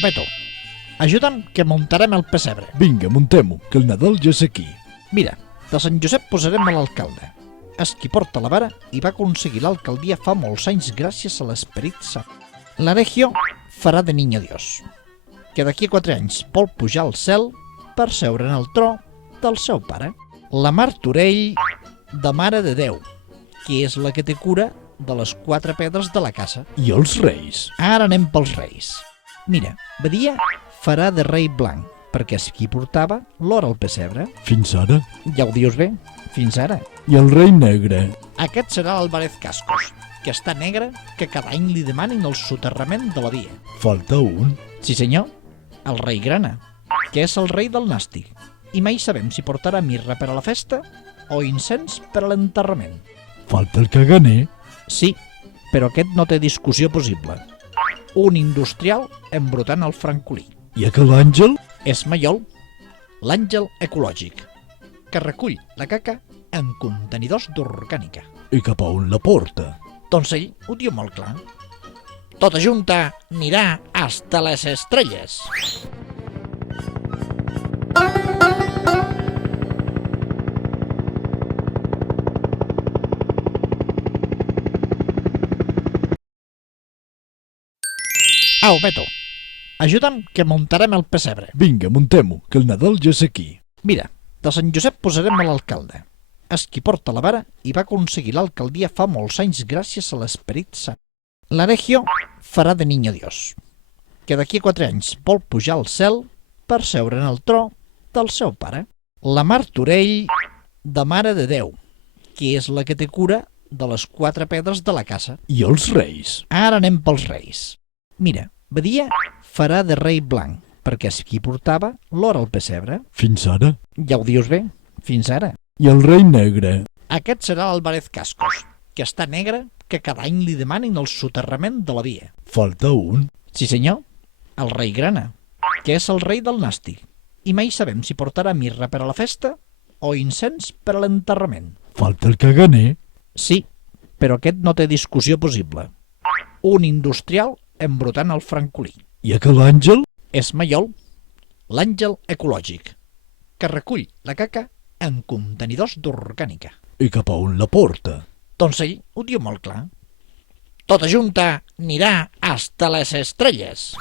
Au, Beto, ajuda'm que muntarem el pessebre. Vinga, muntem-ho, que el Nadal ja és aquí. Mira, de Sant Josep posarem a l'alcalde. És qui porta la vara i va aconseguir l'alcaldia fa molts anys gràcies a l'Esperit Sant. L'Aregio farà de Niño Dios, que d'aquí a 4 anys vol pujar al cel per seure en el tro del seu pare. La Martorell de Mare de Déu, que és la que té cura de les 4 pedres de la casa. I els Reis? Ara anem pels Reis. Mira, Badia farà de rei blanc, perquè és qui portava l'or al pessebre. Fins ara? Ja ho dius bé, fins ara. I el Rei Negre? Aquest serà l'Álvarez Cascos, que està negre, que cada any li demanin el soterrament de la via. Falta un. Sí senyor, el rei Grana, que és el rei del nàstic, i mai sabem si portarà mirra per a la festa o incens per a l'enterrament. Falta el Caganer. Sí, però aquest no té discussió possible. Un industrial embrutant el francolí. I aquell àngel? És Maiol, l'àngel ecològic, que recull la caca en contenidors d'orgànica. I cap a on la porta? Doncs ell ho diu molt clar. Tota junta anirà hasta les estrelles. Au, Beto, ajuda'm que muntarem el pessebre. Vinga, muntem-ho, que el Nadal ja és aquí. Mira, de Sant Josep posarem a l'alcalde. És qui porta la vara i va aconseguir l'alcaldia fa molts anys gràcies a l'Esperit Sant. L'Aregio farà de Niño Dios, que d'aquí a 4 anys vol pujar al cel per seure en el tro del seu pare. La Martorell de Mare de Déu, que és la que té cura de les 4 pedres de la casa. I els Reis? Ara anem pels Reis. Mira, Badia farà de rei blanc, perquè és qui portava l'or al pessebre. Fins ara? Ja ho dius bé, fins ara. I el Rei Negre? Aquest serà l'Álvarez Cascos, que està negre, que cada any li demanin el soterrament de la via. Falta un. Sí senyor, el rei Grana, que és el rei del nàstic, i mai sabem si portarà mirra per a la festa o incens per a l'enterrament. Falta el Caganer. Sí, però aquest no té discussió possible. Un industrial embrutant el francolí. I aquell àngel? És Maiol, l'àngel ecològic, que recull la caca en contenidors d'orgànica. I cap a on la porta? Doncs ell ho diu molt clar. Tota junta anirà hasta les estrelles.